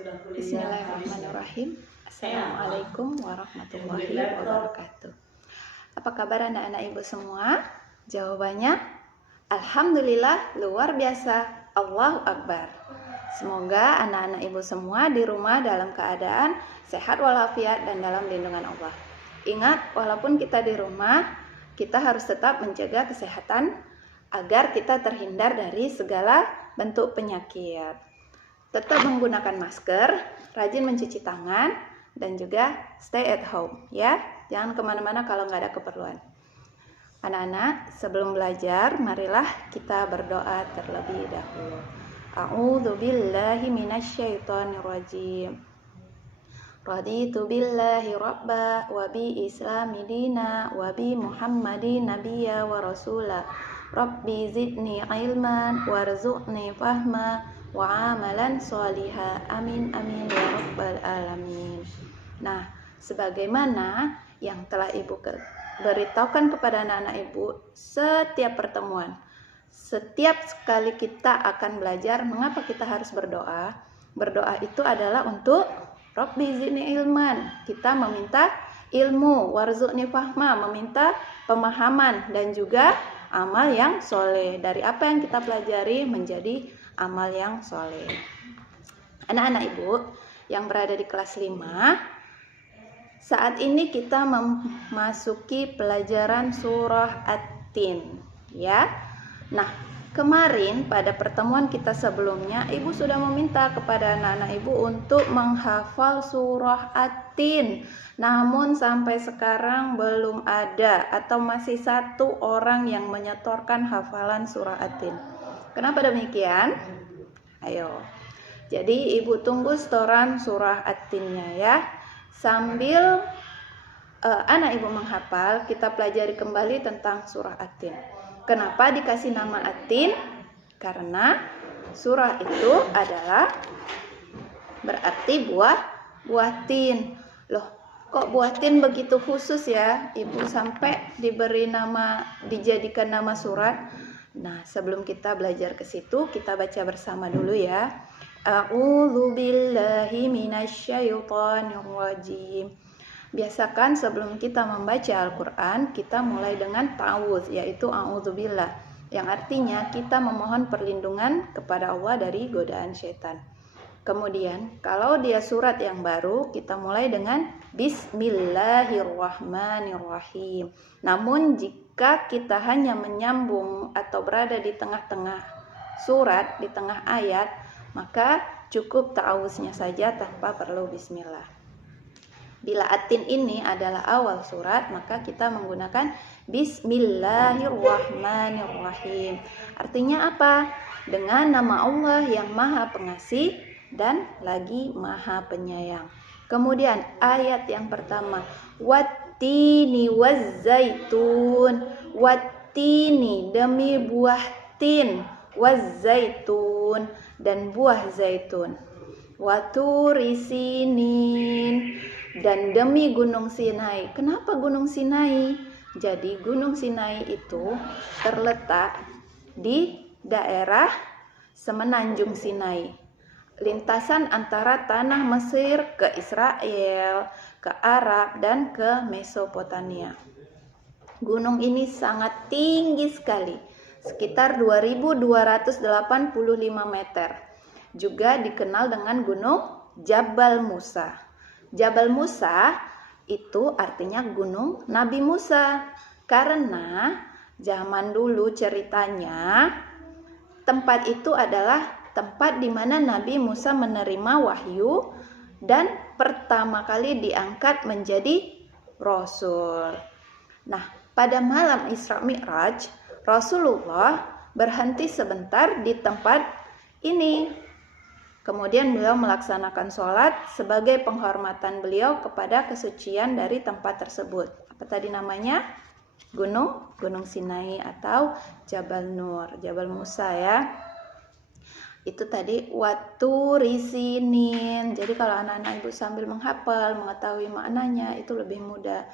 Bismillahirrahmanirrahim. Assalamualaikum warahmatullahi wabarakatuh. Apa kabar anak-anak ibu semua? Jawabannya Alhamdulillah, luar biasa, Allahu Akbar. Semoga anak-anak ibu semua di rumah dalam keadaan sehat walafiat dan dalam lindungan Allah. Ingat, walaupun kita di rumah, kita harus tetap menjaga kesehatan agar kita terhindar dari segala bentuk penyakit. Tetap menggunakan masker, rajin mencuci tangan, dan juga stay at home ya. Jangan kemana-mana kalau nggak ada keperluan. Anak-anak, sebelum belajar, marilah kita berdoa terlebih dahulu. A'udzu billahi minasyaitonir rajim. Raditu billahi rabba wa bi islami dina wa bi muhammadin nabiyya wa rasula. Rabbi zidni ilman warzuqni fahma wa amalan sholiha. Amin amin ya rabbal alamin. Nah, sebagaimana yang telah ibu beritahukan kepada anak-anak ibu setiap pertemuan, setiap sekali kita akan belajar, mengapa kita harus berdoa? Berdoa itu adalah untuk Rabbi zidni ilman, kita meminta ilmu, warzuqni fahma, meminta pemahaman, dan juga amal yang soleh. Dari apa yang kita pelajari menjadi amal yang soleh. Anak-anak ibu yang berada di kelas 5, saat ini kita memasuki pelajaran surah At-Tin ya. Nah, kemarin pada pertemuan kita sebelumnya, ibu sudah meminta kepada anak-anak ibu untuk menghafal surah At-Tin. Namun sampai sekarang belum ada atau masih satu orang yang menyetorkan hafalan surah At-Tin. Kenapa demikian? Ayo. Jadi ibu tunggu setoran surah At-Tinnya ya. Sambil anak ibu menghafal, kita pelajari kembali tentang surah At-Tin. Kenapa dikasih nama At-Tin? Karena surah itu adalah berarti buah tin. Loh, kok buah tin begitu khusus ya? Ibu sampai dijadikan nama surat. Nah, sebelum kita belajar ke situ, kita baca bersama dulu ya. A'udzu billahi minasyaitonir rajim. Biasakan sebelum kita membaca Al-Quran, kita mulai dengan ta'awudz, yaitu a'udzubillah, yang artinya kita memohon perlindungan kepada Allah dari godaan syaitan. Kemudian, kalau dia surat yang baru, kita mulai dengan Bismillahirrahmanirrahim. Namun, jika kita hanya menyambung atau berada di tengah-tengah surat, di tengah ayat, maka cukup ta'awudznya saja tanpa perlu bismillah. Bila At-Tin ini adalah awal surat, maka kita menggunakan Bismillahirrahmanirrahim. Artinya apa? Dengan nama Allah yang Maha Pengasih dan lagi Maha Penyayang. Kemudian ayat yang pertama, Wattini wazzaitun. Wattini demi buah tin, wazzaitun dan buah zaitun. Waturi sinin dan demi gunung Sinai. Kenapa gunung Sinai? Jadi gunung Sinai itu terletak di daerah Semenanjung Sinai, lintasan antara tanah Mesir ke Israel, ke Arab, dan ke Mesopotamia. Gunung ini sangat tinggi sekali, sekitar 2285 meter. Juga dikenal dengan gunung Jabal Musa. Jabal Musa itu artinya gunung Nabi Musa, karena zaman dulu ceritanya tempat itu adalah tempat di mana Nabi Musa menerima wahyu dan pertama kali diangkat menjadi Rasul. Nah, pada malam Isra Mi'raj, Rasulullah berhenti sebentar di tempat ini. Kemudian beliau melaksanakan sholat sebagai penghormatan beliau kepada kesucian dari tempat tersebut. Apa tadi namanya? Gunung Sinai atau Jabal Nur, Jabal Musa ya. Itu tadi Waturi sinin. Jadi kalau anak-anak ibu sambil menghafal, mengetahui maknanya, itu lebih mudah.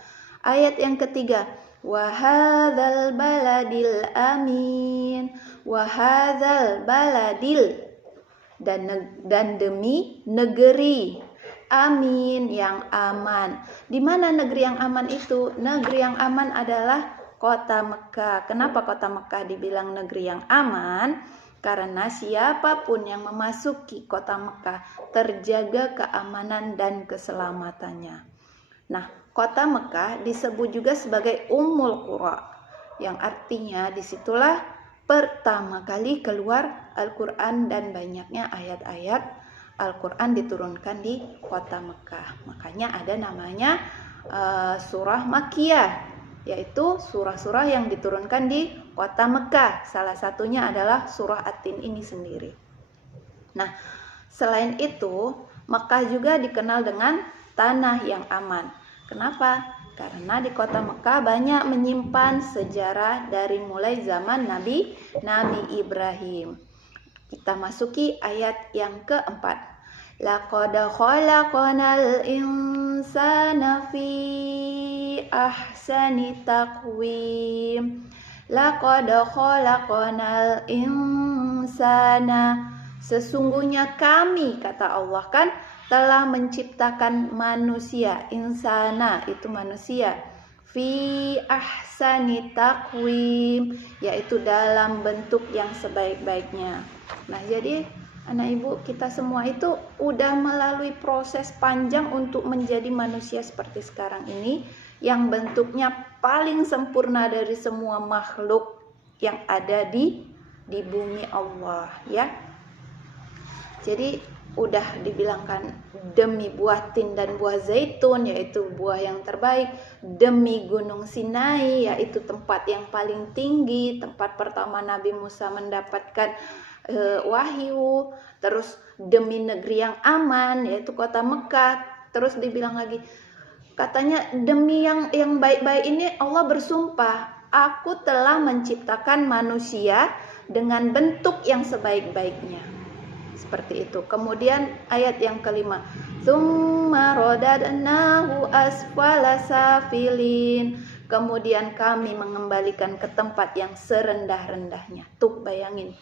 Ayat yang ketiga, Wahadzal baladil amin. Wahadzal baladil dan demi negeri. Amin, yang aman. Di mana negeri yang aman itu? Negeri yang aman adalah kota Mekah. Kenapa kota Mekah dibilang negeri yang aman? Karena siapapun yang memasuki kota Mekah terjaga keamanan dan keselamatannya. Nah, kota Mekah disebut juga sebagai Ummul Qura, yang artinya disitulah pertama kali keluar Al-Quran dan banyaknya ayat-ayat Al-Quran diturunkan di kota Mekah. Makanya ada namanya surah Makkiyah, yaitu surah-surah yang diturunkan di kota Mekah. Salah satunya adalah surah At-Tin ini sendiri. Nah, selain itu, Mekah juga dikenal dengan tanah yang aman. Kenapa? Karena di kota Mekah banyak menyimpan sejarah dari mulai zaman Nabi Ibrahim. Kita masuki ayat yang keempat. Laqad khalaqnal insana fi ahsani taqwim. Laqad khalaqnal insana. Sesungguhnya kami, kata Allah kan, telah menciptakan manusia. Insana itu manusia. Fi ahsani taqwim, yaitu dalam bentuk yang sebaik-baiknya. Nah, jadi anak ibu, kita semua itu udah melalui proses panjang untuk menjadi manusia seperti sekarang ini, yang bentuknya paling sempurna dari semua makhluk yang ada di bumi Allah, ya. Jadi udah dibilangkan demi buah tin dan buah zaitun, yaitu buah yang terbaik, demi gunung Sinai, yaitu tempat yang paling tinggi, tempat pertama Nabi Musa mendapatkan wahyu, terus demi negeri yang aman, yaitu kota Mekah. Terus dibilang lagi, katanya demi yang baik-baik ini Allah bersumpah, aku telah menciptakan manusia dengan bentuk yang sebaik-baiknya. Seperti itu. Kemudian ayat yang kelima, tsumma radadnahu asfala safilin. Kemudian kami mengembalikan ke tempat yang serendah-rendahnya. Tuh bayangin,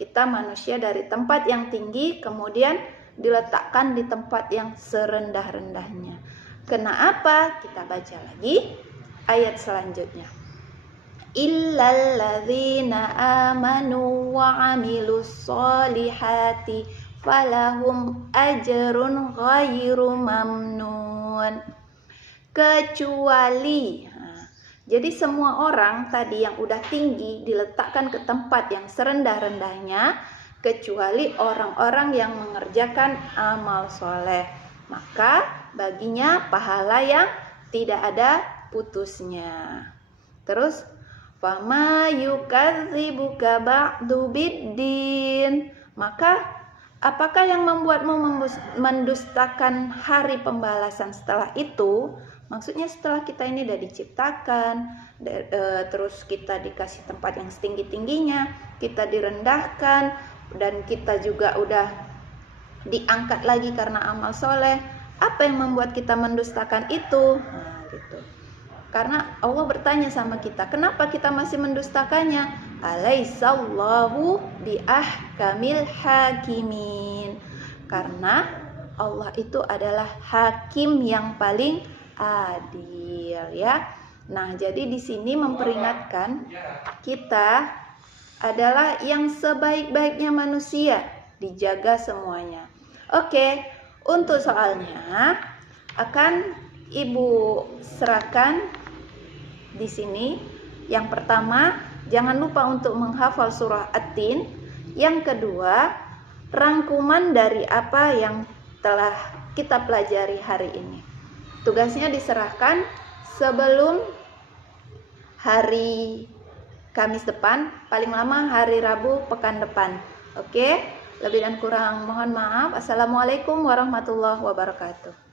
kita manusia dari tempat yang tinggi kemudian diletakkan di tempat yang serendah-rendahnya. Kenapa? Kita baca lagi ayat selanjutnya. Illalladzina amanu wa amilus solihati falahum ajrun ghairu mamnun. Kecuali, jadi semua orang tadi yang udah tinggi diletakkan ke tempat yang serendah-rendahnya, kecuali orang-orang yang mengerjakan amal soleh. Maka baginya pahala yang tidak ada putusnya. Terus, fama yukadzibuka ba'du biddin. Maka apakah yang membuatmu mendustakan hari pembalasan setelah itu? Maksudnya setelah kita ini sudah diciptakan, terus kita dikasih tempat yang setinggi-tingginya, kita direndahkan, dan kita juga udah diangkat lagi karena amal soleh. Apa yang membuat kita mendustakan itu? Nah, gitu. Karena Allah bertanya sama kita, kenapa kita masih mendustakannya? Alaihissallahu biahkamil hakimin. Karena Allah itu adalah hakim yang paling adil, ya. Nah, jadi di sini memperingatkan kita adalah yang sebaik-baiknya manusia, dijaga semuanya. Oke, untuk soalnya akan Ibu serahkan di sini. Yang pertama, jangan lupa untuk menghafal surah At-Tin. Yang kedua, rangkuman dari apa yang telah kita pelajari hari ini. Tugasnya diserahkan sebelum hari Kamis depan, paling lama hari Rabu pekan depan. Oke, lebih dan kurang mohon maaf. Assalamualaikum warahmatullahi wabarakatuh.